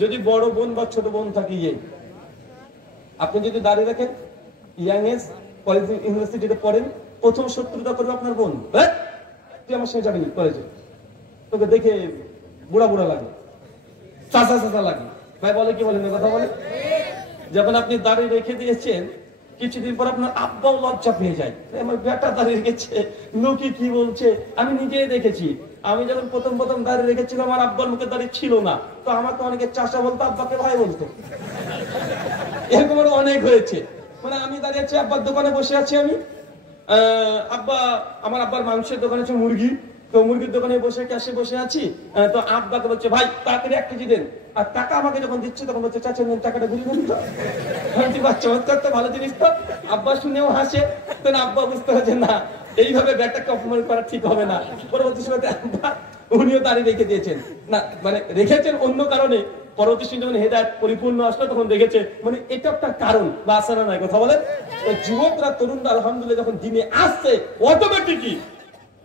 যদি বড় বোন বা ছোট বোন থাকে, আপনি যদি দাঁড়িয়ে রাখেন, ইয়াং এজ কলেজ ইউনিভার্সিটিতে পড়েন, প্রথম শত্রুতা করবে আপনার বোন। তুই আমার সঙ্গে যাবি কলেজে, তোকে দেখে বুড়া বুড়া লাগে, চাচা চাচা লাগে। ভাই বলে কি বলেন, কথা বলে। যখন আপনি দাঁড়িয়ে রেখে দিয়েছেন, কিছুদিন পর আপনার আব্বাও লজ্জা পেয়ে যায়, আমার বেটা দাঁড়িয়ে রেখেছে, লোকে কি বলছে। আমি নিজেই দেখেছি, আমি যখন প্রথম প্রথম দাঁড়িয়ে রেখেছিলাম, আমার আব্বার মুখে দাঁড়িয়ে ছিল না, তো আমাকে অনেকে চাচা বলতো, আব্বাকে ভাই বলতো। এরকম অনেক হয়েছে। মানে আমি দাঁড়িয়ে আছি, আব্বার দোকানে বসে আছি, আমি আমার আব্বার মাংসের দোকানে আছে মুরগি, তো মুরগির দোকানে বসে ক্যাশে বসে আছি, তো আব্বাকে বলছে ভাই তাড়াতাড়ি 1 কেজি দেন। আর টাকা আমাকে যখন দিচ্ছে তখন বলছে চাচা নেন টাকাটা ঘুরিয়ে দেন। তো বাচ্চা চমৎকার, তো ভালো জিনিস তো। আব্বা শুনেও হাসে, তো আব্বা বুঝতে পারছে না এইভাবে ব্যাটাকে অপমান করা ঠিক হবে না। পরবর্তী সময় আব্বা উনিও দাঁড়িয়ে রেখে দিয়েছেন, না মানে রেখেছেন অন্য কারণে। পরবর্তী সময় যখন হেদায়েত পরিপূর্ণ আসলো তখন দেখেছে মানে এটা একটা কারণ বা আসানা নাই, কথা বলেন। যুবকরা তরুণরা আলহামদুলিল্লাহ যখন দিনে আসছে, অটোমেটিকই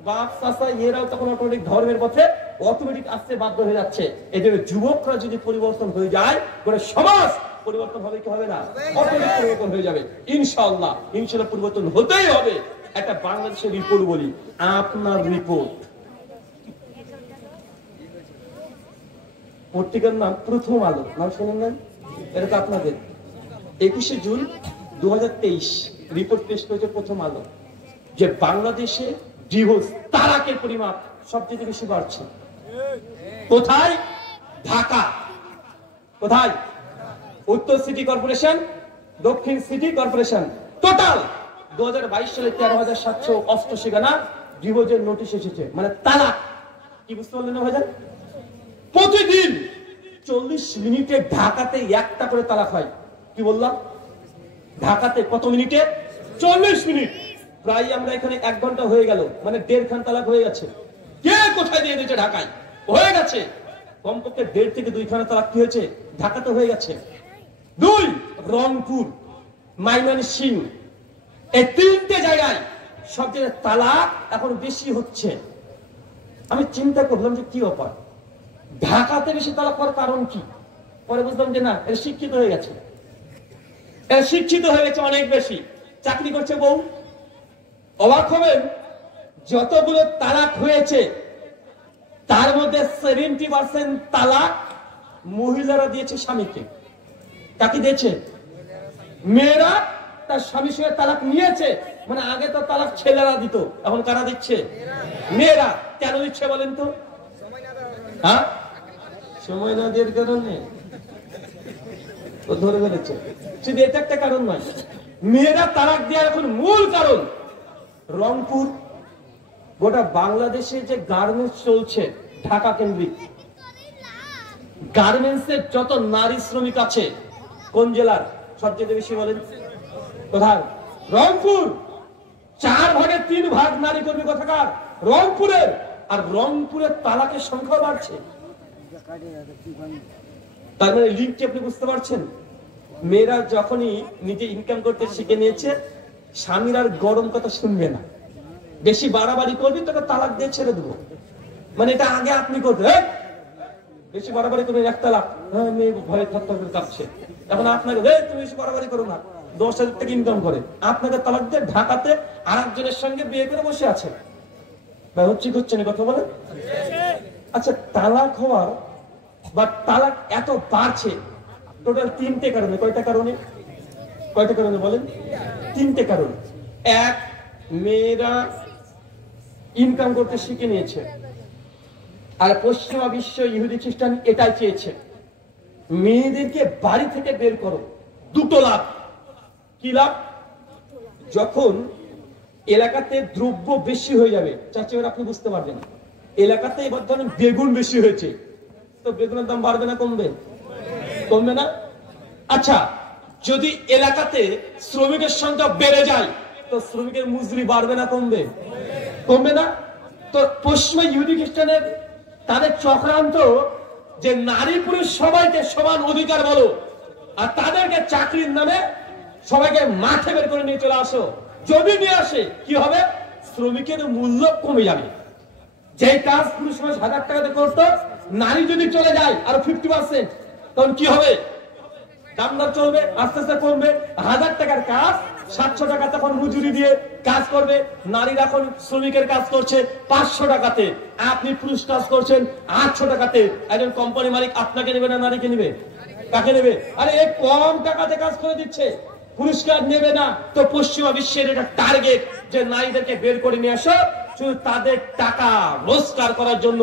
বাপ চাচা এরাও তখন অটোমেটিক ধর্মের পথে অটোমেটিক আসতে বাধ্য হয়ে যাচ্ছে। এই জন্য যুবকরা যদি পরিবর্তন হয়ে যায়, মানে সমাজ পরিবর্তন হবে কি হবে না, অটোমেটিক পরিবর্তন হয়ে যাবে ইনশাআল্লাহ। ইনশাআল্লাহ পরিবর্তন হতেই হবে। একটা বাংলাদেশের রিপোর্ট বলি, আপনার রিপোর্ট, পত্রিকার নাম প্রথম আলো, নাম শোনেন না? এটা তো আপনাদের 21শে জুন 2023 রিপোর্ট পেশ করেছে প্রথম আলো, যে বাংলাদেশে ডিভোর্স তালাকের পরিমাণ সবচেয়ে বেশি বাড়ছে। কোথায়? ঢাকা। কোথায়? উত্তর সিটি কর্পোরেশন, দক্ষিণ সিটি কর্পোরেশন। টোটাল 2022 সালে 13,788 খানা ডিভোর্সের নোটিশ এসেছে, মানে তালাক। কি বুঝতে পারলেন না ভাইজান? প্রতিদিন 40 মিনিটে ঢাকাতে একটা করে তালাক হয়। কি বললাম? ঢাকাতে কত মিনিটে? 40 মিনিট। প্রায় আমরা এখানে 1 ঘন্টা হয়ে গেল, মানে 1.5 খান তালাক হয়ে গেছে। কে কোথায় দিয়ে দিয়েছে? ঢাকায় হয়ে গেছে। কমপক্ষে 1.5 থেকে 2 খানা তালাক কি হয়েছে? ঢাকাতে হয়ে গেছে। 2 রংপুর, ময়মনসিংহ, এই 3টে জায়গায় সবচেয়ে তালাক এখন বেশি হচ্ছে। আমি চিন্তা করলাম যে কি ব্যাপার, ঢাকাতে বেশি তালাক করার কারণ কি? পরে বুঝলাম যে না, এর শিক্ষিত হয়ে গেছে, এর শিক্ষিত হয়ে গেছে অনেক বেশি, চাকরি করছে বউ। অবাক হবেন, যতগুলো তালাক হয়েছে তার মধ্যে 70% তালাক মহিলারা দিয়েছে স্বামীকে। কাকে দিয়েছে? মেয়েরা তার স্বামীর সঙ্গে তালাক নিয়েছে। মানে আগে তো তালাক ছেলেরা দিত, এখন কারা দিচ্ছে? মেয়েরা। কেন দিচ্ছে বলেন তো? হ্যাঁ, সময় না দেওয়ার কারণে ধরে ফেলেছে। শুধু এটা একটা কারণ নয়, মেয়েরা তালাক দেওয়ার এখন মূল কারণ রংপুর। গোটা বাংলাদেশে যে গার্মেন্টস চলছে ঢাকা কেন্দ্রিক, গার্মেন্টসের যত নারী শ্রমিক আছে কোন জেলার সবচেয়ে বেশি বলেন? কোথায়? রংপুর। 4 ভাগে 3 ভাগ নারী কর্মী কোথাকার? রংপুরের। আর রংপুরের তালাকের সংখ্যা বাড়ছে। তার মানে লিঙ্কটি আপনি বুঝতে পারছেন? মেয়েরা যখনই নিজে ইনকাম করতে শিখে নিয়েছে, স্বামীর আর গরম কথা শুনবে না, বেশি বাড়াবাড়ি করবি তোকে তালাক দিয়ে ছেড়ে দেবো। মানে এটা আগে আপনি করবেন, বেশি বাড়াবাড়ি করবেন 1 তালাক, হ্যাঁ মেয়ে ভয়ে থরথর করে কাঁপছে। এখন আপনাকে তুমি বেশি বাড়াবাড়ি করো না, 10,000 টাকা ইনকাম করে আপনাকে তালাক দিয়ে ঢাকাতে আরেকজনের সঙ্গে বিয়ে করে বসে আছে। হচ্ছে না, কথা বলেন। আচ্ছা, তালাক হওয়ার বা তালাক এত বাড়ছে টোটাল 3টে কারণে। কয়টা কারণে? কয়টা কারণে বলেন? 3টে কারণ। 1, মেয়েরা ইনকাম করতে শিখে নিয়েছে, আর পশ্চিমা বিশ্ব ইহুদি খ্রিস্টান এটাই চেয়েছে, মেয়েদেরকে বাড়ি থেকে বের করো। 2টো লাভ। কি লাভ? যখন এলাকাতে দ্রব্য বেশি হয়ে যাবে, চাচিমারা আপনি বুঝতে পারবেন, এলাকাতে এবার ধরেন বেগুন বেশি হয়েছে, তো বেগুনের দাম বাড়বে না কমবে? কমবে না। আচ্ছা, যদি এলাকাতে শ্রমিকের সংখ্যা বেড়ে যায়, তো শ্রমিকের মজুরি বাড়বে না কমবে? কমবে না। তো পশ্চিমা ইহুদি খ্রিস্টানের তাদের চক্রান্ত যে নারী পুরুষ সবাইকে সমান অধিকার বলো, আর তাদেরকে চাকরির নামে সবাইকে মাঠে বের করে নিয়ে চলে আসো। যদি নিয়ে আসে কি হবে? শ্রমিকের মূল্য কমে যাবে। যে কাজ পুরুষ 1000 টাকাতে করতো নারী যদি চলে যায় আর 50%, তখন কি হবে? দামদার চলবে, আস্তে আস্তে কমবে। 1000 টাকার কাজ 700 টাকা তখন মজুরি দিয়ে কাজ করবে। নারীরা এখন শ্রমিকের কাজ করছে 500 টাকাতে, আপনি পুরুষ কাজ করছেন 800 টাকাতে। একজন কোম্পানি মালিক আপনাকে নেবে না নারীকে নেবে? কাকে নেবে? আরে এই কম টাকাতে কাজ করে দিচ্ছে, পুরস্কার নেবে না। তো পশ্চিমা বিশ্বের এটা টার্গেট যে নারীদেরকে বের করে নিয়ে আসো, শুধু তাদের টাকা রোজগার করার জন্য,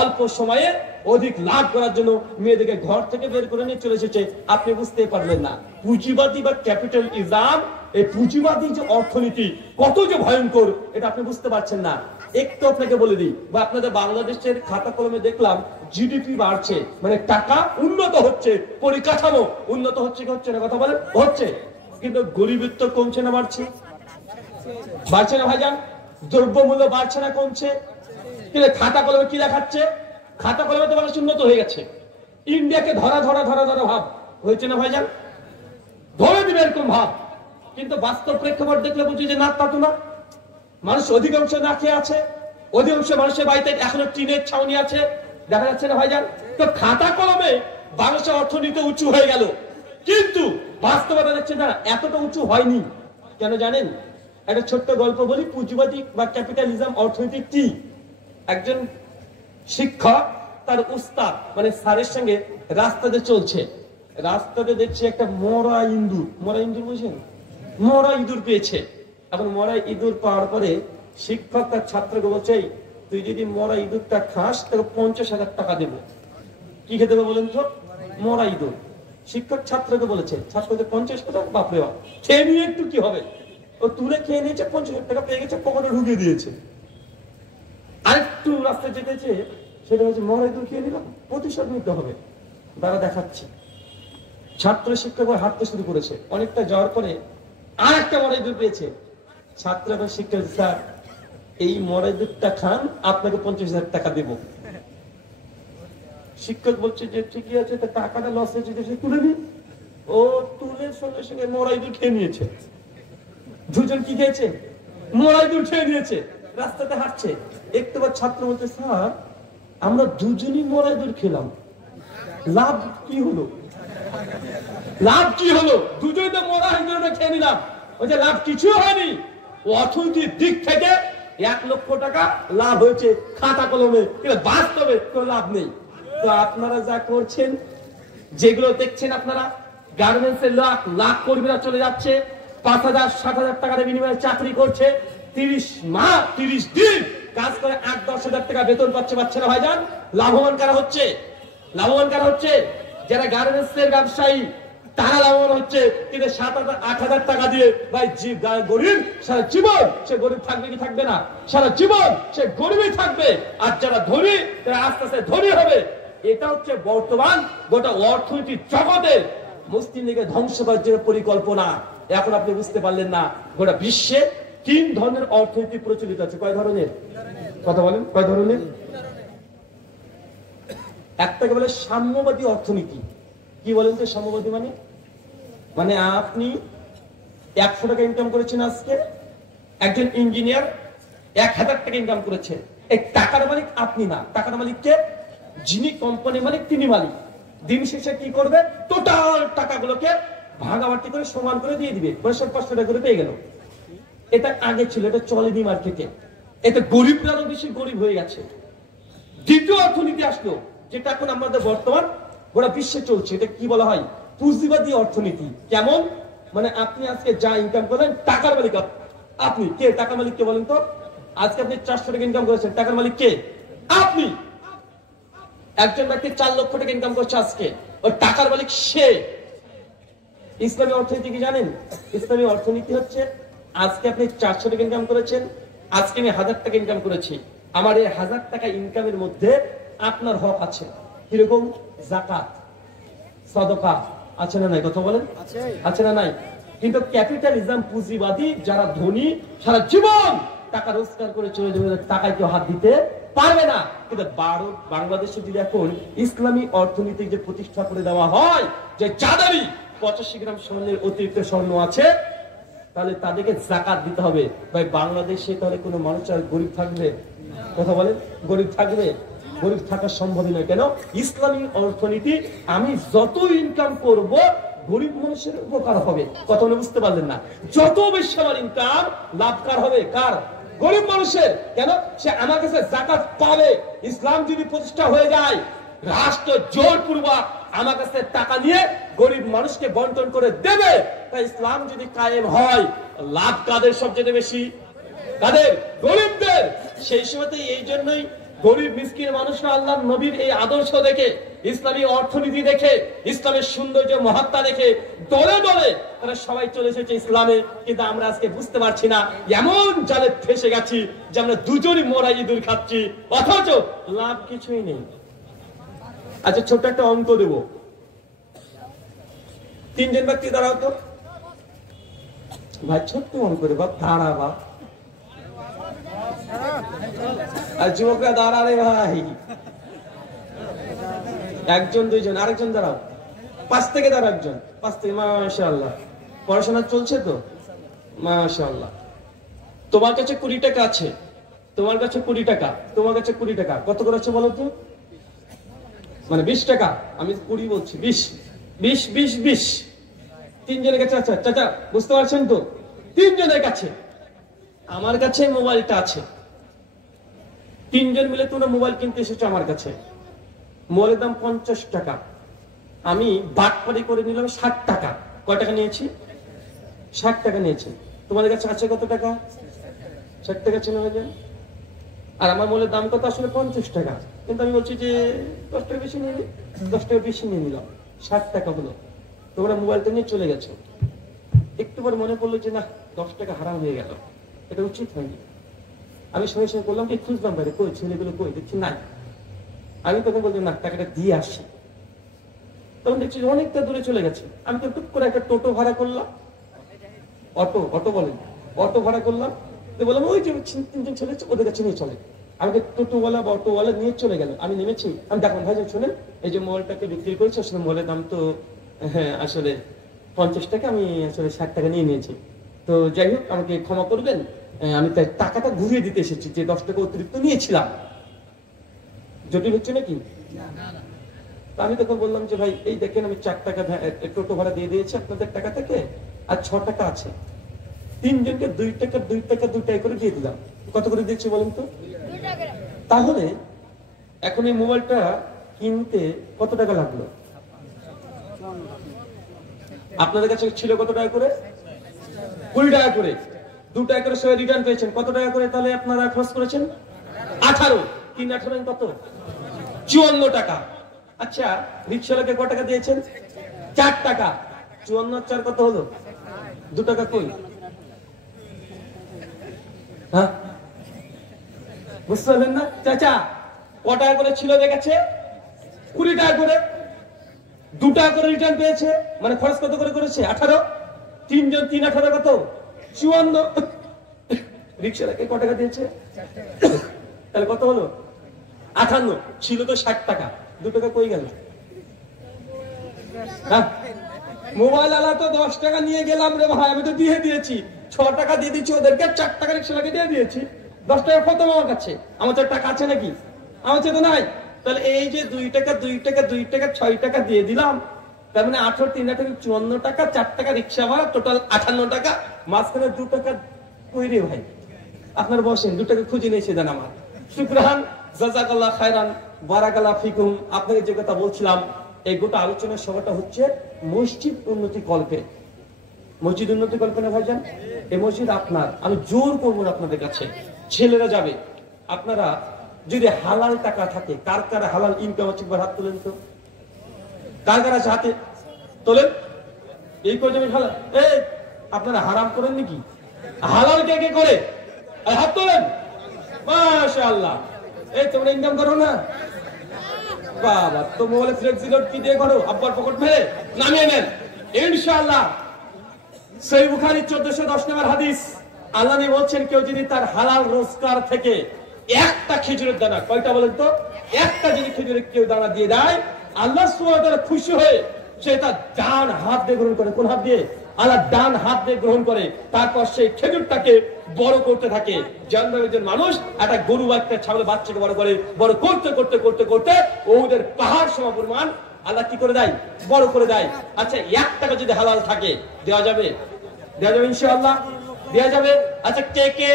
অল্প সময়ে অধিক লাভ করার জন্য মেয়েদেরকে ঘর থেকে বের করে নিয়ে চলে এসেছে। আপনি বুঝতে পারলেন না পুঁজিবাদী বা ক্যাপিটালিজম, এই পুঁজিবাদী যে অর্থনীতি কত যে ভয়ঙ্কর, এটা আপনি বুঝতে পারছেন না। একটু আপনাকে বলে দিই, বা আপনাদের বাংলাদেশের খাতা কলমে দেখলাম জিডিপি বাড়ছে, মানে টাকা উন্নত হচ্ছে, পরিকাঠামো উন্নত হচ্ছে কি হচ্ছে না? কথা বলেন, হচ্ছে। কিন্তু গরিবত্ব কমছে না বাড়ছে? বাড়ছে না ভাইজান? দ্রব্যমূল্য বাড়ছে না কমছে? কিন্তু খাতা কলমে কি দেখাচ্ছে? খাতা কলমে তো মানুষ উন্নত হয়ে গেছে, ইন্ডিয়াকে ধরা ধরা ধরা ধরা ভাব হয়েছে না ভাইজান? ধরে দিবে এরকম ভাব। কিন্তু বাস্তব প্রেক্ষাপট দেখলে বুঝি যে না, তা তো না। মানুষ অধিকাংশ না খেয়ে আছে, অধিকাংশ মানুষের বাড়িতে এখনো টিনের ছাউনি আছে, দেখা যাচ্ছে না ভাইজান? তো খাতা কলমে বাংলাদেশের অর্থনীতি উঁচু হয়ে গেল, কিন্তু বাস্তবতা দেখছে না এতটা উঁচু হয়নি। কেন জানেন? একটা ছোট্ট গল্প বলি। পুঁজিবাদী বা ক্যাপিটালিজম অর্থনীতি কি? একজন শিক্ষক তার উস্তাদ মানে স্যারের সঙ্গে রাস্তাতে চলছে, রাস্তাতে দেখছে একটা মরা ইঁদুর। মরা ইঁদুর বুঝেন? মরা ইঁদুর পেয়েছে। এখন মরা ইঁদুর পাওয়ার পরে শিক্ষক তার ছাত্রকে বলছে, তুই যদি মরা ইঁদুরটা খাস তাহলে 50,000 টাকা দেবো। কি খেতে হবে বলেন তো? মরা ইঁদুর। শিক্ষক ছাত্রকে বলেছে, ছাত্রকে 50 টাকা, বাপরে বাপ, খেয়ে নিয়ে একটু কি হবে? ও তুলে খেয়ে নিয়েছে, 50,000 টাকা পেয়ে গেছে, পকেটে ঢুকিয়ে দিয়েছে। আরেকটু রাস্তায় যেতেছে, সেটা হচ্ছে মরা ইঁদুর খেয়ে নিলাম, প্রতিশোধ নিতে হবে, তারা দেখাচ্ছে। ছাত্র শিক্ষক হাঁটতে শুরু করেছে, অনেকটা যাওয়ার পরে আর একটা মরা ইঁদুর পেয়েছে। ছাত্র এবং শিক্ষক, স্যার এই মরা ইঁদুরটা খান, আপনাকে 50,000 টাকা দেব। শিক্ষক বলছে যে ঠিকই আছে, টাকাটা লস হয়েছে, তুলে নিন। ও তুলের সঙ্গে সঙ্গে মরা ইঁদুর খেয়ে নিয়েছে। দুজন কি খেয়েছে? মরা ইঁদুর খেয়ে নিয়েছে। রাস্তাতে হাঁটছে, একটু বার ছাত্র বলছে, স্যার আমরা দুজনই মরা ইঁদুর খেলাম, লাভ কি হলো? লাভ কি হলো? দুজনে তো মরা ইঁদুরটা খেয়ে নিলাম, ওই যে লাভ কিছু হয়নি। অর্থনীতির দিক থেকে 1 লক্ষ টাকা লাভ হয়েছে খাতা কলমে, কিন্তু বাস্তবে কোনো লাভ নেই। তো আপনারা যা করছেন, যেগুলো দেখছেন, আপনারা গার্মেন্টসের লাখ লাখ কর্মীরা চলে যাচ্ছে, 5,000 7,000 টাকার বিনিময়ে চাকরি করছে, 30 মাস 30 দিন কাজ করে 8-10 হাজার টাকা বেতন পাচ্ছে। পাচ্ছে না ভাইজান? লাভবান কারা হচ্ছে? লাভবান কারা হচ্ছে? যারা গার্মেন্টসের ব্যবসায়ী, তারা লাভবান হচ্ছে। কিন্তু 7,000-8,000 টাকা দিয়ে ভাই গরিব সারা জীবন সে গরিব থাকবে কি থাকবে না? সারা জীবন সে গরিবই থাকবে। আর যারা ধনী তারা আস্তে আস্তে ধনী হবে। এটা হচ্ছে বর্তমান গোটা অর্থনৈতিক জগতের মুসলিম লীগের ধ্বংস করার জন্য পরিকল্পনা। এখন আপনি বুঝতে পারলেন না, গোটা বিশ্বে 3 ধরনের অর্থনীতি প্রচলিত আছে। কয় ধরনের? কথা বলেন, কয় ধরনের? একটাকে বলে সাম্যবাদী অর্থনীতি। কি বলেন তো সাম্যবাদী মানে? মানে আপনি 100 টাকা ইনকাম করেছেন আজকে, একজন ইঞ্জিনিয়ার 1,000 টাকা ইনকাম করেছে, এই টাকার মালিক আপনি না, টাকার মালিক কে? যিনি কোম্পানির মালিক তিনি মালিক। দিন শেষে কি করবে? টোটাল টাকাগুলোকে ভাগাভাগি করে সমান করে দিয়ে দিবে, 500 টাকা করে পেয়ে গেল। এটা আগে ছিল, এটা চলেনি মার্কেটে, এটা গরিবরা আরো বেশি গরিব হয়ে গেছে। দ্বিতীয় অর্থনীতি আসলো, যেটা এখন আমাদের বর্তমান গোটা বিশ্বে চলছে, এটা কি বলা হয়? পুঁজিবাদী অর্থনীতি। কেমন? মানে আপনি আজকে যা ইনকাম করেন, টাকার মালিক আপনি। কে টাকার মালিক কে বলেন তো? আজকে আপনি 400 টাকা ইনকাম করেছেন, টাকার মালিক কে? আপনি। একজন ব্যক্তি 4 লক্ষ টাকা ইনকাম করছে আজকে, ওই টাকার মালিক সে। ইসলামী অর্থনীতি কি জানেন? ইসলামী অর্থনীতি হচ্ছে, আজকে আপনি 400 টাকা ইনকাম করেছেন, আজকে আমি 1000 টাকা ইনকাম করেছি, আমার এই 1000 টাকা ইনকামের মধ্যে আপনার হক আছে। কিরকম? যাকাত, সাদাকা আছে না নাই? কথা বলেন, আছে না নাই? কিন্তু ক্যাপিটালিজম পুঁজিবাদী যারা ধনী সারা জীবন টাকা রোজগার করে চলে যাবে, টাকায় কেউ হাত দিতে পারবে না। কিন্তু ভারত বাংলাদেশে যদি এখন ইসলামী অর্থনীতি যে প্রতিষ্ঠা করে দেওয়া হয়, যে যাদেরই 85 গ্রাম স্বর্ণের অতিরিক্ত স্বর্ণ আছে, তাহলে তাদেরকে যাকাত দিতে হবে। ভাই বাংলাদেশে তাহলে কোনো মানুষ আর গরিব থাকবে? কথা বলেন, গরিব থাকবে? গরিব থাকা সম্ভবই নয়। কেন? ইসলামী অর্থনীতি আমি যত ইনকাম করব গরিব মানুষের উপকার হবে। কথা বুঝতে পারলেন না? যত বেশি আমার ইনকাম লাভকার হবে কার? গরিব মানুষের। কেন? সে আমার কাছে যাকাত পাবে। ইসলাম যদি প্রতিষ্ঠা হয়ে যায়, রাষ্ট্র জোরপূর্বক আমার কাছে টাকা নিয়ে গরিব মানুষকে বন্টন করে দেবে। তাই ইসলাম যদি কায়েম হয়, লাভ কাদের সবচেয়ে বেশি? কাদের? গরিবদের। সেই সময়তে এই জন্যই গরিব মিসকিন মানুষরা আল্লাহর নবীর এই আদর্শ দেখে, ইসলামী অর্থনীতি দেখে, ইসলামের সৌন্দর্য মহাত্মা দেখে দলে দলে তারা সবাই চলে এসেছে ইসলামে। কিন্তু আমরা আজকে বুঝতে পারছি না, এমন জালে ফেসে গেছি যে আমরা দুজনই মোরা ইঁদুর খাচ্ছি, অথচ লাভ কিছুই নেই। আচ্ছা, ছোট্ট একটা অঙ্ক দেব। 3 জন ব্যক্তি দাঁড়াও তো ভাই, ছোট্ট অঙ্ক রে বাপ, দাঁড়া বাপ। আর যুবকরা দাঁড়া রে ভাই। 1 জন 2 জন, আরেকজন দাঁড়াও। 5 থেকে দাঁড়াও, 1 জন 5 থেকে। মাশাআল্লাহ, পড়াশোনা চলছে তো? মাশাআল্লাহ। তোমার কাছে 20 টাকা আছে, তোমার কাছে 20 টাকা, তোমার কাছে 20 টাকা। কত করে আছে বলো তো? মানে 20 টাকা। আমি 20 বলছি, 20 20 20 20। 3 জনের কাছে আছে। চাচা বুঝতে পারছেন তো? 3 জনের কাছে। আমার কাছে মোবাইলটা আছে। 3 জন মিলে তোমরা মোবাইল কিনতে এসেছো আমার কাছে। মোবাইলের দাম 50 টাকা। আমি বাটপারি করে নিলাম 60 টাকা। কয় টাকা নিয়েছি? 60 টাকা নিয়েছি। তোমাদের কাছে আছে কত টাকা? 60 টাকা ছিল। আর আমার মোবাইলের দাম কত? আসলে 50 টাকা। কিন্তু আমি বলছি যে 10 টাকা বেশি নিয়ে 10 টাকা বেশি নিয়ে নিলাম, 60 টাকা হলো। তোমরা মোবাইলটা নিয়ে চলে গেছো। একটু পরে মনে পড়লো যে না, 10 টাকা হারাম হয়ে গেল, এটা উচিত হয়নি। আমি সঙ্গে সঙ্গে করলাম কি, খুঁজলাম বাইরে, কই ছেলেগুলো, কই দেখছি নাই। আমি তখন বলছি না, টাকাটা দিয়ে আসি। তখন দেখছি অনেকটা দূরে চলে গেছে। আমি তো টুক করে একটা টোটো ভাড়া করলাম, অটো বলেন, অটো ভাড়া করলাম। বললাম ওই যে 3 জন ছেলে ওদের কাছে নিয়ে চলে। আমাকে টোটোওয়ালা বা অটোওয়ালা নিয়ে চলে গেল। আমি নেমেছি, আমি দেখলাম ভাই শোনেন, এই যে মোবাইলটাকে বিক্রি করেছে, আসলে মোবাইলের দাম তো হ্যাঁ আসলে 50 টাকা, আমি আসলে 60 টাকা নিয়ে নিয়েছি। তো যাই হোক, আমাকে ক্ষমা করবেন, আমি তাই টাকাটা ঘুরিয়ে দিতে এসেছি, যে 10 টাকা অতিরিক্ত নিয়েছিলাম। জটিল হচ্ছে নাকি? আমি তখন বললাম যে ভাই এই দেখেন, আমি 4 টাকা টোটো ভাড়া দিয়ে দিয়েছি আপনাদের টাকা থেকে, আর 6 টাকা আছে। 3 জনকে 2 টাকা 2 টাকা 2 টাকা করে দিয়ে দিলাম। কত করে দিচ্ছি বলেন তো? তাহলে এখন এই মোবাইলটা কিনতে কত টাকা লাগলো? আপনাদের কাছে ছিল কত টাকা করে? 20 টাকা করে। 2 টাকা করে সবাই রিটার্ন পেয়েছেন। কত টাকা করে তাহলে আপনারা খরচ করেছেন? 18। 3 18 কত? 54 টাকা। আচ্ছা, রিক্সাওয়ালাকে কত টাকা দিয়েছেন? 4 টাকা। 54 4 কত হলো? 2 টাকা কই? হ্যাঁ, বুঝতে পারলেন না? চাচা কত টাকা করে ছিল দেখেছে? 20 টাকা করে। 2 টাকা করে রিটার্ন পেয়েছে, মানে খরচ কত করে করেছে? 18। 3 জন 3 18 কত? 54। রিক্সাওয়ালাকে কত টাকা দিয়েছে? তাহলে কত হলো? 58। ছিল তো 60 টাকা। 2 টাকা কই গেল? হ্যাঁ, মোবাইল আলা তো 10 টাকা নিয়ে গেলাম রে ভাই, আমি তো দিয়ে দিয়েছি। 6 টাকা দিয়ে দিচ্ছি ওদেরকে, 4 টাকা রিক্সাওয়ালাকে দিয়ে দিয়েছি। 10 টাকা কত আমার কাছে? আমার তো টাকা আছে নাকি? আমার কাছে তো নাই। তাহলে এই যে 2 টাকা 2 টাকা 2 টাকা 6 টাকা দিয়ে দিলাম, তার মানে 18 3 টাকা 54 টাকা, 4 টাকা রিক্সা ভাড়া, টোটাল 58 টাকা। মাঝখানে 2 টাকা কই রে ভাই? আপনার বসেন, 2 টাকা খুঁজে নিয়েছে দেন আমার। শুকরান, জাযাকাল্লাহ খায়রান, বারাকাল্লাহ ফিকুম। আপনাকে যে কথা বলছিলাম, এই গোটা আলোচনার সভাটা হচ্ছে মসজিদ উন্নতি কল্পে। মসজিদ উন্নতি কল্পে না ভাইজান? এই মসজিদ আপনার। আমি জোর করবো না আপনাদের কাছে, ছেলেরা যাবে। আপনারা যদি হালাল টাকা থাকে, কার কার হালাল ইনকাম আছে হাত তোলেন তো? কার কার আছে হাতে তোলেন? এই করে যাবেন হালাল। এই আপনারা হারাম করেন নাকি? হালাল কে কে করে? হাত তোলেন। মাশাআল্লাহ। এই তোমরা ইনকাম করো না? বাবা, তো মোবাইলে ফ্লেক্সিলোড কি দিয়ে করো? আব্বার পকেট মেরে নামিয়ে নেন ইনশাআল্লাহ। সহিহ বুখারী 1410 নম্বর হাদিস, আল্লাহ নবী বলছেন, কেউ যদি তার হালাল রোজগার থেকে একটা খেজুরের দানা, কয়টা বলেন তো? একটা যদি খেজুরের কেউ দানা দিয়ে দেয়, আল্লাহ সুবহানাহু ওয়া তাআলা খুশি হয়ে সে তার ডান হাত দিয়ে গ্রহণ করে। কোন হাত দিয়ে? আল্লাহ ডান হাত দিয়ে গ্রহণ করে, তারপর সেই খেজুরটাকে বড় করতে থাকে। যেমন একজন মানুষ একটা গরু বাচ্চা ছাগল বাচ্চাকে বড় করে, বড় করতে করতে করতে করতে ওদের পাহাড় সম পরিমাণ আল্লাহ কি করে দেয়, বড় করে দেয়। আচ্ছা 1 টাকা যদি হালাল থাকে দেওয়া যাবে? দেওয়া যাবে ইনশাআল্লাহ, দেওয়া যাবে। আচ্ছা কে কে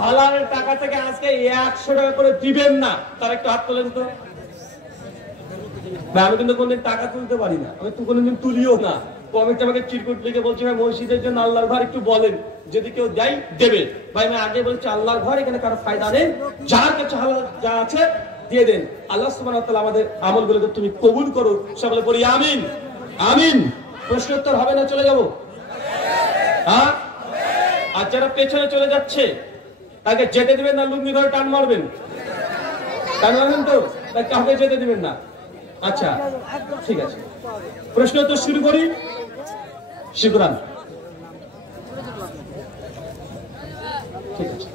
হালালের টাকা থেকে আজকে 100 টাকা করে দিবেন না, তার একটু হাত তোলেন তো। আমি কিন্তু কোনদিন টাকা তুলতে পারি না, আমি তো কোনদিন তুলিও না। কমিটি আমাকে চিরকুট লিখে বলছে ভাই মসজিদের জন্য আল্লাহর ঘর একটু বলেন, যদি কেউ দেয় দেবে। ভাই আমি আগে বলছি আল্লাহর ঘর, এখানে কারো ফায়দা নেই, যার কাছে হালাল যা আছে দিয়ে দেন। আল্লাহ সুবহানাহু ওয়া তাআলা আমাদের আমলগুলোকে তুমি কবুল করো, সকলে বলি আমিন আমিন। প্রশ্ন উত্তর হবে না, চলে যাবো? হ্যাঁ, আর যারা পেছনে চলে যাচ্ছে তাকে যেতে দিবেন না, লুঙ্গি ধরে টান মারবেন, টান মারবেন তো, তাই কাউকে যেতে দিবেন না। আচ্ছা ঠিক আছে, প্রশ্ন তো শুরু করি। শুকরান। ঠিক আছে,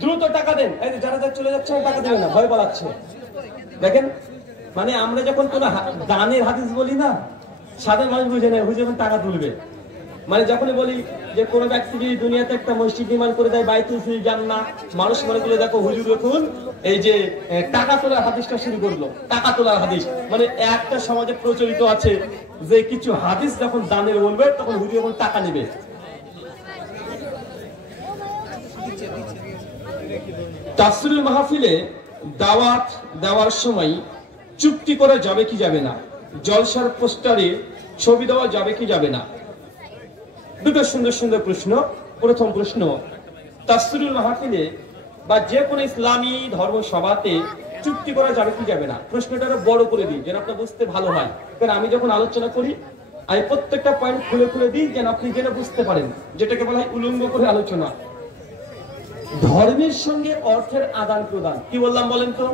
দ্রুত টাকা দেন। এই যারা চলে যাচ্ছে টাকা দেবে না, ভয় পালাচ্ছে। দেখেন মানে আমরা যখন কোন দানের হাদিস বলি না, সাধারণ মানুষ বুঝে নেয় হুজুর টাকা তুলবে। মানে যখনই বলি যে কোন ব্যক্তি যদি দুনিয়াতে একটা মসজিদ নির্মাণ করে দেয়, বাইতুল ফিল জান্নাহ, মানুষ মনে করে দেখো হুজুর এখন এই যে টাকা তোলার হাদিসটা শুরু করলো। টাকা তোলার হাদিস মানে একটা সমাজে প্রচলিত আছে যে কিছু হাদিস যখন দানের বলবে তখন হুজুর এখন টাকা নেবে। তাফসীরুল মাহফিলে দাওয়াত দেওয়ার সময় চুক্তি করা যাবে কি যাবে না? জলসার পোস্টারে ছবি দেওয়া যাবে কি যাবে না? দুটো সুন্দর সুন্দর প্রশ্ন। প্রথম প্রশ্ন, তাফসীরুল মাহফিলে বা যে কোনো ইসলামী ধর্ম সভাতে চুক্তি করা যাবে কি যাবে না? প্রশ্নটা বড় করে দিই যেন আপনার বুঝতে ভালো হয়, কারণ আমি যখন আলোচনা করি আমি প্রত্যেকটা পয়েন্ট খুলে খুলে দিই যেন আপনি যেন বুঝতে পারেন, যেটাকে বলা হয় উলঙ্গ করে আলোচনা। ধর্মের সঙ্গে অর্থের আদান প্রদান, কি বললাম বলেন তো?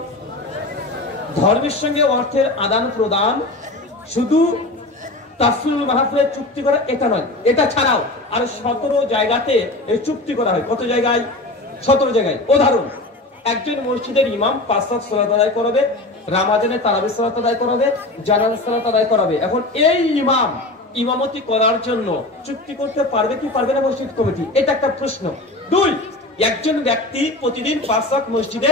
ধর্মের সঙ্গে অর্থের আদান প্রদান শুধু তাফসীরুল মাহফিলে চুক্তি করা এটা নয়, এটা ছাড়াও আর 17 জায়গাতে এই চুক্তি করা হয়। কত জায়গায়? 17 জায়গায়। উদাহরণ, একজন মসজিদের ইমাম 5 ওয়াক্ত সালাত আদায় করাবে, রমজানে তারাবি সালাত আদায় করাবে, জানাজা সালাত আদায় করাবে। এখন এই ইমাম ইমামতি করার জন্য চুক্তি করতে পারবে কি পারবে না মসজিদ কমিটি? এটা একটা প্রশ্ন। 2, একজন ব্যক্তি প্রতিদিন 5 ওয়াক্ত মসজিদে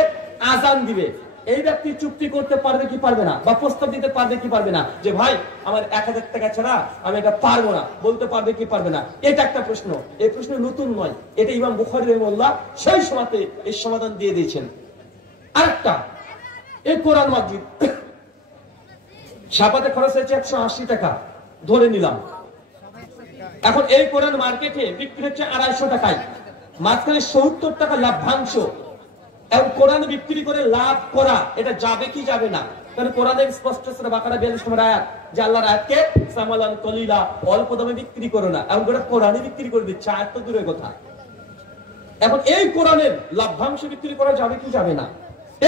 আযান দিবে, এই ব্যক্তি চুক্তি করতে পারবে কি পারবে না, বা প্রস্তাব দিতে পারবে কি পারবে না যে ভাই আমার 1000 টাকা ছাড়া আমি এটা পারবো না, বলতে পারবে কি পারবে না? এটা একটা প্রশ্ন। এই প্রশ্ন নতুন নয়, এটা ইমাম বুখারী রাহিমাহুল্লাহ সেই সময়তে এই সমাধান দিয়ে দিয়েছেন। আরেকটা, এই কোরআন মাজিদ ছাপাতে খরচ হয়েছে 180 টাকা ধরে নিলাম। এখন এই কোরআন মার্কেটে বিক্রি হচ্ছে 250 টাকায়, মাঝখানে 70 টাকা লাভ্যাংশ। এবং কোরআন বিক্রি করে লাভ করা এটা যাবে কি যাবে না? কারণ কোরআনের স্পষ্ট সূরা বাকারা 42 নম্বর আয়াত যে আল্লাহর আয়াতকে সামালান কলিলা, অল্প দামে বিক্রি করো না। এবং গোটা কোরআনই বিক্রি করে দিচ্ছে, আয়াত তো দূরের কথা। এখন এই কোরআনের লাভ্যাংশ বিক্রি করা যাবে কি যাবে না?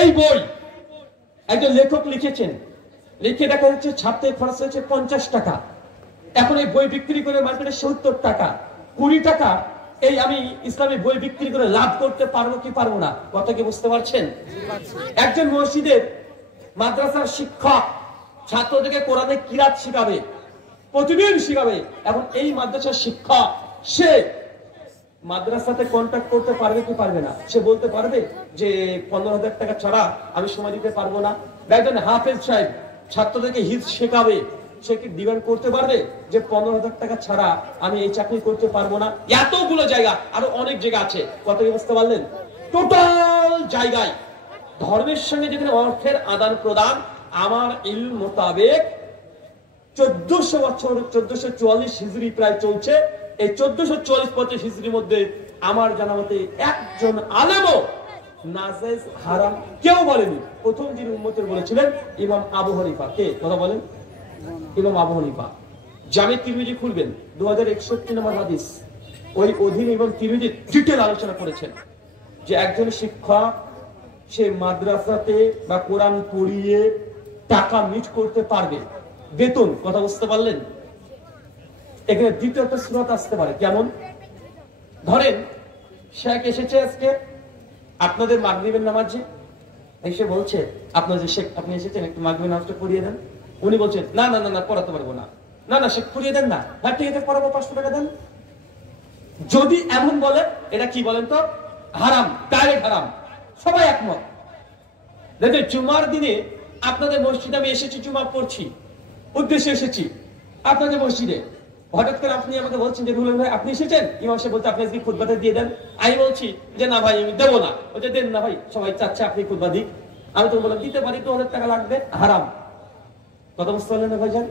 এই বই একজন লেখক লিখেছেন, লিখে দেখা যাচ্ছে ছাপতে খরচ হয়েছে 50 টাকা। এখন এই বই বিক্রি করে মার্কেটে 70 টাকা, 20 টাকা এই আমি ইসলামী বই বিক্রি করে লাভ করতে পারবো কি পারবো না? কথা কি বুঝতে পারছেন? একজন মসজিদের মাদ্রাসার শিক্ষক ছাত্রদেরকে কোরআনে কিরাত শিখাবে, প্রতিদিন শিখাবে। এখন এই মাদ্রাসার শিক্ষক সে মাদ্রাসাতে কন্ট্যাক্ট করতে পারবে কি পারবে না? সে বলতে পারবে যে 15,000 টাকা ছাড়া আমি সময় দিতে পারবো না। একজন হাফেজ সাহেব ছাত্রদেরকে হিফজ শেখাবে, সে কি ডিমান্ড করতে পারবে যে 15,000 টাকা ছাড়া আমি এই চাকরি করতে পারবো না? এতগুলো জায়গা, আরো অনেক জায়গা আছে। কত কি বুঝতে পারলেন? টোটাল জায়গায় ধর্মের সঙ্গে যেখানে অর্থের আদান প্রদান আমার ইলম মোতাবেক 1400 বছর, 1444 হিজরি প্রায় চলছে। এই 1444-45 হিজরির মধ্যে আমার জানা মতে একজন আলেমও নাজায়েজ হারাম কেউ বলেনি। প্রথম যিনি উম্মতের বলেছিলেন ইমাম আবু হানিফা। কে কথা বলেন? ইমাম আবু হানিফা। জামে তিরমিজি খুলবেন, 2061 নম্বর হাদিস। ওই অধীন এবং তিরমিজি ডিটেইল আলোচনা করেছেন যে একজন শিক্ষক সে মাদ্রাসাতে বা কোরআন পড়িয়ে টাকা মিট করতে পারবে, বেতন। কথা বুঝতে পারলেন? এখানে দ্বিতীয় একটা সূরা আসতে পারে। কেমন? ধরেন শেখ এসেছে আজকে আপনাদের মাগরিবের নামাজে, এসে বলছে আপনার যে শেখ আপনি এসেছেন একটু মাগরিবের নামাজটা পড়িয়ে দেন। উনি বলছেন না না না না পড়াতে পারবো না, না না শেখ পড়িয়ে দেন না, হ্যাঁ ঠিক আছে পড়াবো 500 টাকা দেন। যদি এমন বলে এটা কি বলেন তো? হারাম, ডাইরেক্ট হারাম। সবাই একমত। দেখেন জুমার দিনে আপনাদের মসজিদে আমি এসেছি, জুমা পড়ছি, উদ্দেশ্যে এসেছি আপনাদের মসজিদে। হঠাৎ করে আপনি আমাকে বলছেন যে রুহুল ভাই আপনি এসেছেন, ইমাম সাহেব বলছে আপনি আজকে খুতবাটা দিয়ে দেন। আমি বলছি যে না ভাই আমি দেবো না। বলছে দেন না ভাই, সবাই চাচ্ছে আপনি খুতবা দিক। আমি তো বললাম দিতে পারি, 2000 টাকা লাগবে, হারাম। কথা বুঝতে পারলেন না ভাইজান?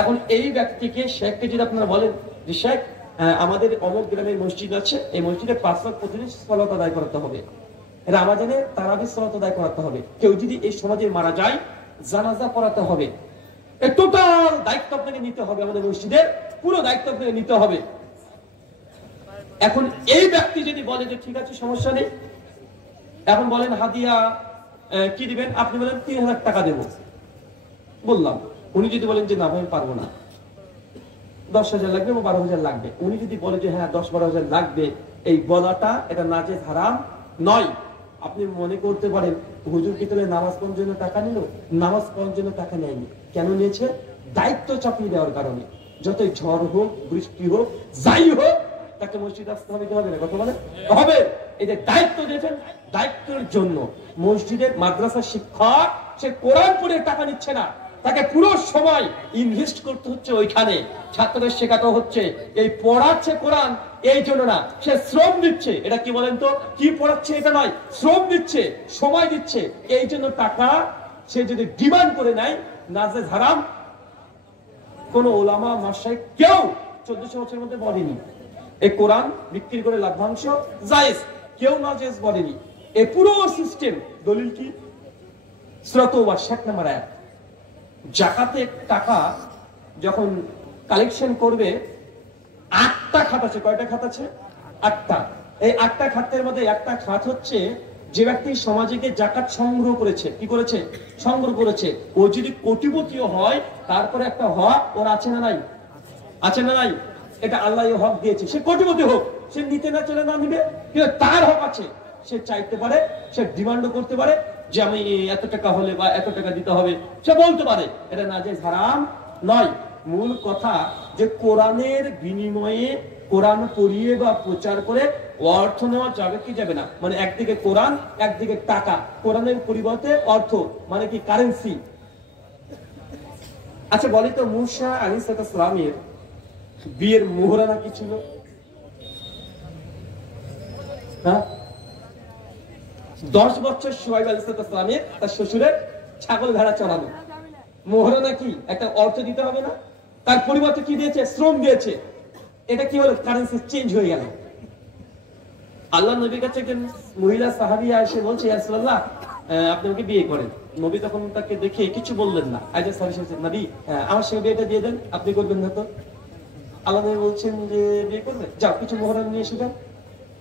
এখন এই ব্যক্তিকে শেখকে যদি আপনারা বলেন যে শেখ আমাদের অমুক গ্রামের মসজিদ আছে, এই মসজিদে 5 ওয়াক্ত প্রতিদিন সালাত আদায় করতে হবে, রামাজানে তারাবির সালাত আদায় করাতে হবে, কেউ যদি এই সমাজে মারা যায় জানাজা পড়াতে হবে, এই টোটাল দায়িত্ব আপনাকে নিতে হবে, আমাদের মসজিদের পুরো দায়িত্ব আপনাকে নিতে হবে। এখন এই ব্যক্তি যদি বলে যে ঠিক আছে সমস্যা নেই, এখন বলেন হাদিয়া কি দিবেন, আপনি বলেন 3000 টাকা দেবো বললাম। উনি যদি বলেন যে না ভাই পারবো না, 10,000 লাগবে বা 12,000 লাগবে, উনি যদি বলে যে হ্যাঁ 10-12,000 লাগবে, এই বলাটা এটা নাজেজ হারাম নয়। আপনি মনে করতে পারেন হুজুর কি তাহলে নামাজ পড়ার জন্য টাকা নিল? নামাজ পড়ার জন্য টাকা নেয়নি। কেন নিয়েছে? দায়িত্ব চাপিয়ে দেওয়ার কারণে। যতই ঝড় হোক, বৃষ্টি হোক, যাই হোক, তাকে মসজিদ আসতে হবে কি হবে না? কথা বলে হবে। এই যে দায়িত্ব দিয়েছেন, দায়িত্বের জন্য মসজিদের মাদ্রাসার শিক্ষক সে কোরআন পড়ে টাকা নিচ্ছে না, তাকে পুরো সময় ইনভেস্ট করতে হচ্ছে ওইখানে, ছাত্রদের শেখাতে হচ্ছে, এই পড়াচ্ছে কোরআন এই জন্য না, সে শ্রম দিচ্ছে। এটা কি বলেন তো? কি পড়াচ্ছে এটা নয়, শ্রম দিচ্ছে, সময় দিচ্ছে, এই জন্য টাকা সে যদি ডিমান্ড করে নেয় নাজেজ হারাম। কোন ওলামা মাশায়েখ কেউ 1400 বছরের মধ্যে বলেনি এই কোরআন বিক্রি করে লাভাংশ জায়েজ, কেউ নাজেজ বলেনি। এই পুরো সিস্টেম দলিল কি? সূরা তাওবা 7 নম্বর আয়াত। জাকাতের টাকা যখন কালেকশন করবে 8টা খাত আছে। কয়টা খাত আছে? 8টা। এই 8টা খাতের মধ্যে একটা খাত হচ্ছে যে ব্যক্তি সমাজে জাকাত সংগ্রহ করেছে, কি করেছে? সংগ্রহ করেছে। ও যদি কোটিপতিও হয় তারপরে একটা হক ওর আছে না নাই? আছে না নাই? এটা আল্লাহ হক দিয়েছে, সে কোটিপতি হোক, সে নিতে না চলে না নিবে, কিন্তু তার হক আছে। সে চাইতে পারে, সে ডিমান্ডও করতে পারে যে আমি এত টাকা হলে বা এত টাকা দিতে হবে, সে বলতে পারে। এটা নাজেজ হারাম নয়। মূল কথা যে কোরআনের বিনিময়ে কোরআন পড়িয়ে বা প্রচার করে অর্থ নেওয়া যাবে কি যাবে না? মানে একদিকে কোরআন, একদিকে টাকা, কোরআনের পরিবর্তে অর্থ, মানে কি কারেন্সি। আচ্ছা বলি তো, মুসা আলাইহিস সালামের বিয়ের মোহরানা কি ছিল? হ্যাঁ, 10 বছর শুআয়ব আলাইহিস সালামের তার শ্বশুরের ছাগল ভেড়া চড়ানো। মোহরানা কি? একটা অর্থ দিতে হবে না? তার পরিবর্তে কি দিয়েছে? শ্রম দিয়েছে। এটা কি হলো? কারেন্সি চেঞ্জ হয়ে গেল। আল্লাহ নবীর কাছে একজন মহিলা সাহাবী এসে বলছে ইয়া রাসূলুল্লাহ আপনি আমাকে বিয়ে করেন। নবী তখন তাকে দেখে কিছু বললেন না। আইজা সাহাবী নবী আমার সঙ্গে বিয়েটা দিয়ে দেন, আপনি করবেন না তো? আল্লাহ নবী বলছেন যে বিয়ে করবে, যাও কিছু মোহরানা নিয়ে এসে যাও,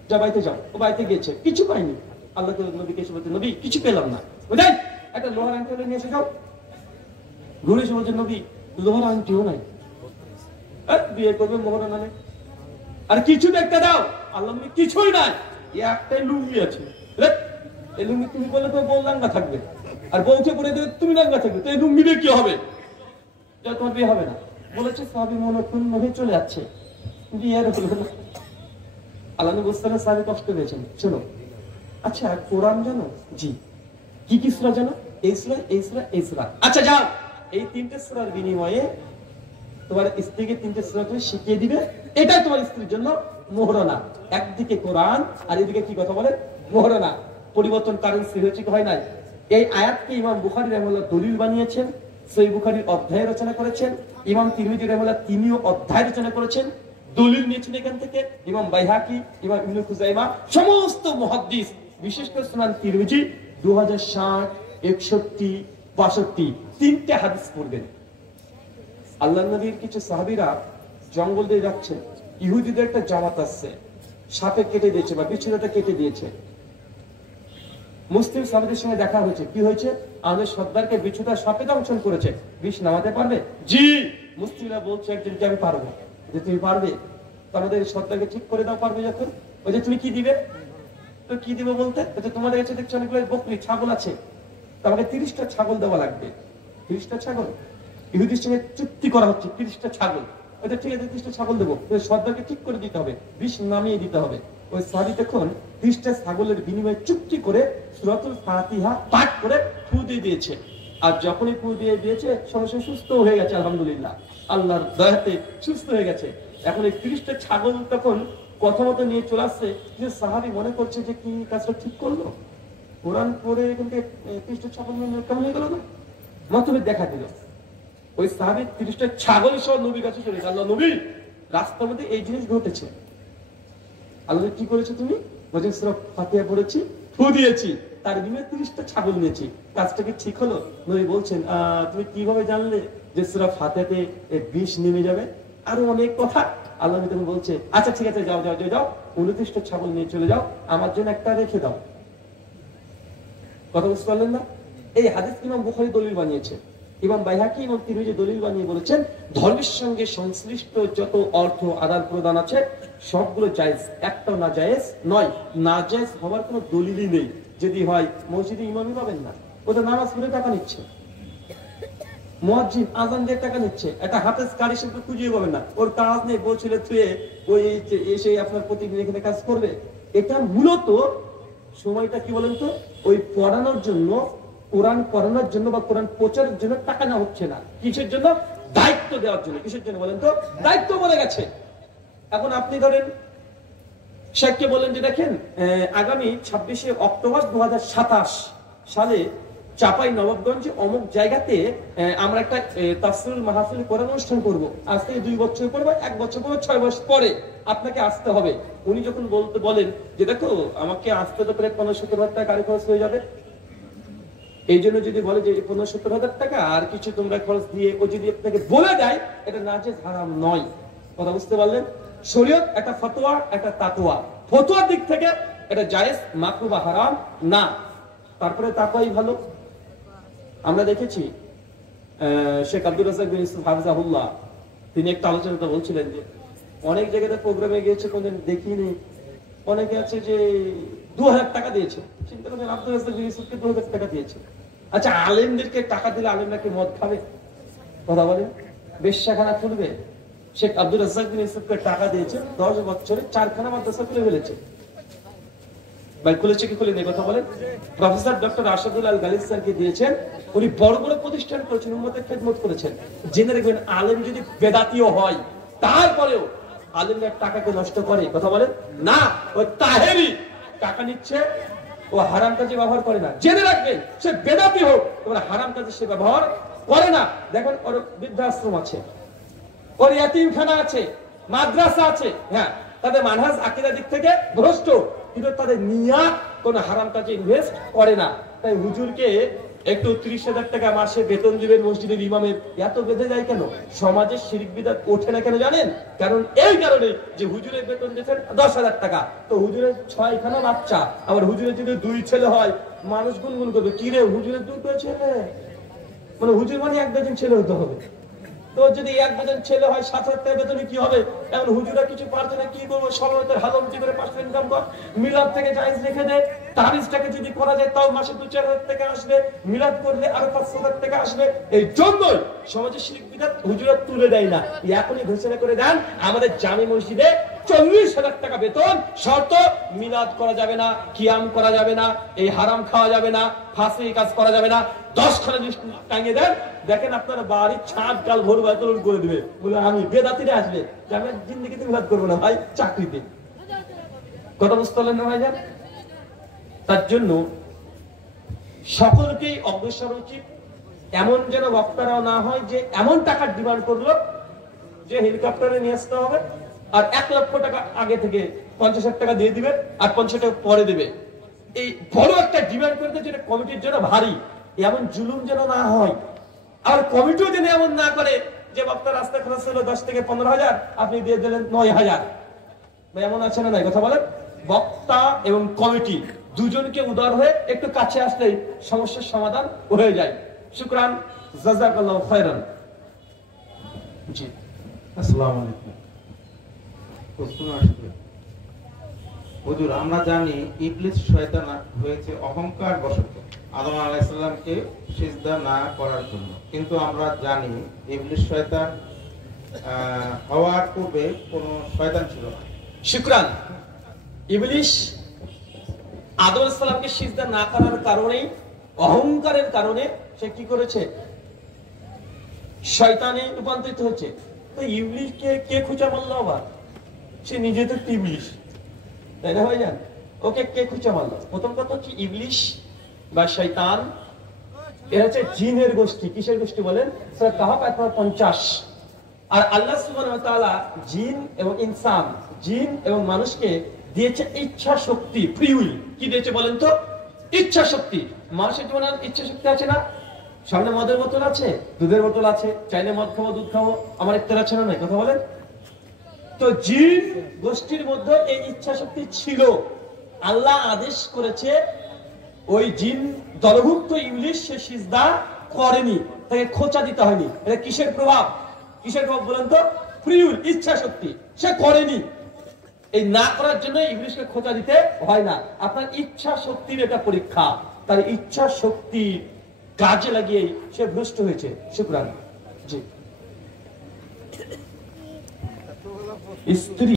যা বাড়িতে যাও। ও বাড়িতে গিয়েছে, কিছু পাইনি। আল্লাহ নবীকে এসে বলছেন নবী কিছু পেলাম না, বুঝলেন একটা লোহার আংটি নিয়ে এসে যাও। ঘুরে এসে বলছেন নবী লোহার আংটিও নাই, বিয়ে করবে মোহরানা নেই, আর কিছু দেখতে দাও। আল্লাহ নবী কিছুই নাই, একটাই লুঙ্গি আছে। এই লুঙ্গি তুমি বললে তো বউ নাঙ্গা থাকবে, আর বউকে পরে দেবে তুমি নাঙ্গা থাকবে, তো এই লুঙ্গি দিয়ে কি হবে? তোমার বিয়ে হবে না। বলেছে সাহাবী মনক্ষুণ্ণ হয়ে চলে যাচ্ছে, বিয়ে হলো না। আল্লাহ নবী বুঝতে না, সাহাবী কষ্ট পেয়েছেন। শোনো, আচ্ছা কোরআন জানো? জি। কি কি সূরা জানো? এই সূরা, এই সূরা, এই সূরা। আচ্ছা যাও, এই 3টে সূরার বিনিময়ে তোমার স্ত্রীকে 3টে সূরা করে শিখিয়ে দিবে, এটাই তোমার স্ত্রীর জন্য মোহরানা। একদিকে কোরআন আর এদিকে কি কথা বলে? মোহরানা। পরিবর্তন কারেন্সি হয়েছে কি হয় নাই? এই আয়াতকে ইমাম বুখারী রাহিমাহুল্লাহ দলিল বানিয়েছেন, সহিহ বুখারীর অধ্যায় রচনা করেছেন। ইমাম তিরমিজি রাহিমাহুল্লাহ তিনিও অধ্যায় রচনা করেছেন, দলিল নিয়েছেন এখান থেকে। ইমাম বাইহাকি, ইমাম ইবনে খুজাইমা, সমস্ত মুহাদ্দিস, বিশেষ করে সুনান তিরমিজি 2060, 61, 62 তিনটে হাদিস পড়বেন। আল্লাহর নবীর কিছু সাহাবীরা জঙ্গল দিয়ে যাচ্ছেন, ইহুদিদের একটা জামাত আসছে, সাপে কেটে দিয়েছে বা বিছুরাটা কেটে দিয়েছে। মুসলিম সাহাবীদের সঙ্গে দেখা হয়েছে, কি হয়েছে? আমাদের সর্দারকে বিছুটা সাপে দংশন করেছে, বিষ নামাতে পারবে? জি। মুসলিমরা বলছে একজনকে আমি পারবো। যে তুমি পারবে? আমাদের সর্দারকে ঠিক করে দাও, পারবে যখন। ওই যে তুমি কি দিবে, তো কি দিবে বলতে, তোমাদের কাছে দেখছো অনেকগুলো বকরি ছাগল আছে, আমাকে 30টা ছাগল দেওয়া লাগবে। 30টা ছাগল ইহুদির সঙ্গে চুক্তি করা হচ্ছে, 30টা ছাগল। ওইটা ঠিক আছে, 30টা ছাগল দেবো, সর্দারকে ঠিক করে দিতে হবে, বিষ নামিয়ে দিতে হবে। ওই সাহাবী তখন 30টা ছাগলের বিনিময়ে চুক্তি করে সূরাতুল ফাতিহা পাঠ করে ফু দিয়ে দিয়েছে। আর যখনই ফু দিয়ে দিয়েছে সঙ্গে সুস্থ হয়ে গেছে, আলহামদুলিল্লাহ, আল্লাহর দয়াতে সুস্থ হয়ে গেছে। এখন এই 30টা ছাগল তখন কথা মতো নিয়ে চলে আসছে, যে সাহাবী মনে করছে যে কি কাজটা ঠিক করলো, কোরআন পড়ে কিন্তু 30টা ছাগল কেমন হয়ে গেল না, মাত্র দেখা দিল। ওই সাহাবী 30টা ছাগল সহ নবীর কাছে চলে গেল, আল্লাহ নবী রাস্তার মধ্যে এই জিনিস ঘটেছে। আল্লাহ কি করেছে তুমি? বলছেন সূরা ফাতিহা পড়েছি, ফু দিয়েছি, তার বিনিময়ে 30টা ছাগল নিয়েছি, কাজটা কি ঠিক হলো? নবী বলছেন তুমি কিভাবে জানলে যে সূরা ফাতিহাতে বিষ নেমে যাবে? আরো অনেক কথা আল্লাহ নবী তখন বলছে, আচ্ছা ঠিক আছে, যাও যাও যাও, 29টা ছাগল নিয়ে চলে যাও, আমার জন্য একটা রেখে দাও। কথা বুঝতে পারলেন না? এই হাদিস ইমাম বুখারী দলিল বানিয়েছে, ইমাম বাইহাকি এবং তিরমিজি দলিল বানিয়ে বলেছেন ধর্মের সঙ্গে সংশ্লিষ্ট যত অর্থ আদান প্রদান আছে সবগুলো জায়েজ, একটাও না জায়েজ নয়। না জায়েজ হওয়ার কোনো দলিলই নেই। যদি হয় মসজিদে ইমামই পাবেন না, ওটা নামাজ পড়ে টাকা নিচ্ছে, মুয়াজ্জিন আযান দিয়ে টাকা নিচ্ছে, একটা হাফেজ কারি সাহেবকে খুঁজে পাবেন না, ওর কাজ নেই, বলছিল তুই ওই এসে আপনার প্রতিদিন এখানে কাজ করবে। এটা মূলত সময়টা কি বলেন তো, ওই পড়ানোর জন্য, কোরআন পড়ানোর জন্য বা কোরআন প্রচারের জন্য টাকা না হচ্ছে না, কিসের জন্য? দায়িত্ব দেওয়ার জন্য। কিসের জন্য বলেন তো? দায়িত্ব বলে গেছে। এখন আপনি ধরেন শেখকে বলেন যে দেখেন আগামী 26শে অক্টোবর 2027 সালে চাপাই নবাবগঞ্জে অমুক জায়গাতে আমরা একটা তাফসীরুল মাহফিল কোরআন অনুষ্ঠান করব, আজ থেকে 2 বছর পর বা 1 বছর পর 6 মাস পরে আপনাকে আসতে হবে। উনি যখন বলেন যে দেখো আমাকে আসতে তো প্রায় 15-17 টাকা গাড়ি খরচ হয়ে যাবে, এই জন্য যদি বলে যে 15-17 টাকা আর কিছু তোমরা খরচ দিয়ে, ও যদি আপনাকে বলে দেয়, এটা নাজায়েজ হারাম নয়। কথা বুঝতে পারলেন? শরীয়ত একটা ফতোয়া, একটা তাকওয়া। ফতোয়ার দিক থেকে এটা জায়েজ, মাকরুহ বা হারাম না। তারপরে তাকওয়াই ভালো। আমরা দেখেছি শেখ আব্দুর রাজ্জাক বিন ইউসুফ হাফিজাহুল্লাহ, তিনি একটা আলোচনাতে বলছিলেন যে অনেক জায়গাতে প্রোগ্রামে গিয়েছে, কোনদিন দেখিনি, অনেকে আছে যে 2000 টাকা দিয়েছে। চিন্তা করেন আব্দুর রাজ্জাক বিন ইউসুফকে 2000 টাকা দিয়েছে। আচ্ছা, আলেমদেরকে টাকা দিলে আলেমরা কি মদ খাবে? কথা বলেন, বেশ্যাখানা খুলবে? শেখ আব্দুর রাজ্জাক বিন ইউসুফকে টাকা দিয়েছে, 10 বছরে 4খানা মাদ্রাসা খুলে ফেলেছে। ভাই খুলেছে কি খুলে নেই? কথা বলেন। প্রফেসর ডক্টর আশাদুল আল গালিব স্যারকে দিয়েছেন, উনি বড় বড় প্রতিষ্ঠান করেছেন, উম্মতের খেদমত করেছেন। জেনে রাখবেন আলেম যদি বেদাতিও হয় তারপরেও আলেমরা টাকাকে নষ্ট করে? কথা বলেন না। ওই তাহেরি টাকা নিচ্ছে, ও হারাম কাজে ব্যবহার করে না। জেনে রাখবেন সে বেদাতি হোক, ওরা হারাম কাজে সে ব্যবহার করে না। দেখুন ওর বৃদ্ধাশ্রম আছে, ওর ইয়াতীমখানা আছে, মাদ্রাসা আছে, হ্যাঁ, তাদের মানহাজ আকীদার দিক থেকে ভ্রষ্ট, কিন্তু তাদের নিয়াত কোন হারাম কাজে ইনভেস্ট করে না। তাই হুজুরকে একটু 30,000 টাকা মাসে বেতন দিবেন মসজিদের ইমামের, এত বেঁধে যায় কেন? সমাজের শিরক বিদআত ওঠে না কেন জানেন? কারণ এই কারণে যে হুজুরের বেতন দিচ্ছেন 10,000 টাকা, তো হুজুরের 6খানা বাচ্চা, আবার হুজুরের যদি 2 ছেলে হয়, মানুষ গুনগুন করবে, কি রে হুজুরের 2টো ছেলে, মানে হুজুর মানে 1 ডজন ছেলে হতে হবে। তো যদি 1 ডজন ছেলে হয় 7,000 টাকা বেতনে কি হবে? এখন হুজুরা কিছু পারছে না, কি করবো? সমাজের হালমতি করে 5 ইনকাম কর, মিলাদ থেকে জায়েজ রেখে দে, তাবিজটাকে যদি করা যায় তাও মাসে 2-4 টাকা আসবে, মিলাদ করলে আরো 5-7 টাকা আসবে। এই জন্যই সমাজের শিরক বিদআত হুজুরা তুলে দেয় না। এখনই ঘোষণা করে দেন আমাদের জামি মসজিদে 40,000 টাকা বেতন, শর্ত মিলাদ করা যাবে না, কিয়াম করা যাবে না, এই হারাম খাওয়া যাবে না, ফাঁসি কাজ করা যাবে না। 10খানা জিনিস টাঙিয়ে দেন, দেখেন আপনার বাড়ির ছাদ কাল ভোর বেতন করে দিবে। বলে আমি বেদাতিরে আসবে, আমি জিন্দেগিতে মিলাদ করবো না ভাই, চাকরিতে। কথা বুঝতে পারলেন না ভাই? তার জন্য সকলকেই অগ্রসর উচিত। এমন যেন বক্তারাও না হয় যে এমন টাকার ডিমান্ড করলো যে হেলিকপ্টারে নিয়ে আসতে হবে, আর 1 লক্ষ টাকা আগে থেকে 50,000 টাকা দিয়ে দিবে, আর 50 টাকা পরে দিবে। এই বড় একটা ডিমান্ড করতে যেটা কমিটির জন্য ভারী, এমন জুলুম যেন না হয়। আর কমিটিও যেন এমন না করে যে বক্তার রাস্তা খরচ হলো 10 থেকে 15,000, আপনি দিয়ে দিলেন 9,000। এমন আছে না নাই? কথা বলেন। বক্তা এবং কমিটি দুজনকে উদার হয়ে একটু কাছে আসলেই সমস্যার সমাধান হয়ে যায়। শুকরান, জাযাকাল্লাহু খায়রান। জি, আসসালামু আলাইকুম। প্রশ্ন আসছে, হুজুর, আমরা জানি ইবলিস শয়তান হয়েছে অহংকার বশত আদম আলাইহিস সালামকে সিজদা না করার জন্য, কিন্তু আমরা জানি ইবলিস শয়তান হওয়ার পূর্বে কোনো শয়তান ছিল না। শুকরান। ইবলিস আদম আলাইহিস সালামকে সিজদা না করার কারণে, অহংকারের কারণে সে কি করেছে? শয়তানে রূপান্তরিত হয়েছে। তো ইবলিসকে কে খুঁজে মারলো আবার? সে নিজে তো ইবলিস, তাই না ভাইজান? ওকে কে খুঁজে মারলো? প্রথম কথা হচ্ছে ইবলিস বা শয়তান এরা হচ্ছে জিনের গোষ্ঠী। কিসের গোষ্ঠী বলেন? সূরা কাহফ আয়াত 50। আর আল্লাহ সুবহানাহু ওয়া তাআলা জিন এবং ইনসান, জিন এবং মানুষকে দিয়েছে ইচ্ছা শক্তি, ফ্রি উইল। কি দিয়েছে বলেন তো? ইচ্ছা শক্তি। মানুষের জীবনে ইচ্ছা শক্তি আছে না? সামনে মদের বোতল আছে, দুধের বোতল আছে, চাইলে মদ খাবো, দুধ খাবো, আমার ইচ্ছা আছে না? নাই কথা বলেন। তো জিন গোষ্ঠীর মধ্যে এই ইচ্ছা শক্তি ছিল। আল্লাহ আদেশ করেছে ওই জিন দলভুক্ত ইবলিস সে সিজদা করেনি, তাকে খোঁচা দিতে হয়নি। এটা কিসের প্রভাব? কিসের প্রভাব বলেন তো? ফ্রি উইল, ইচ্ছা শক্তি। সে করেনি, এই না করার জন্য ইবলিসকে খোঁচা দিতে হয় না। আপনার ইচ্ছা শক্তির এটা পরীক্ষা। তার ইচ্ছা শক্তি কাজে লাগিয়ে সে ভ্রষ্ট হয়েছে। শুকরান। জি। স্ত্রী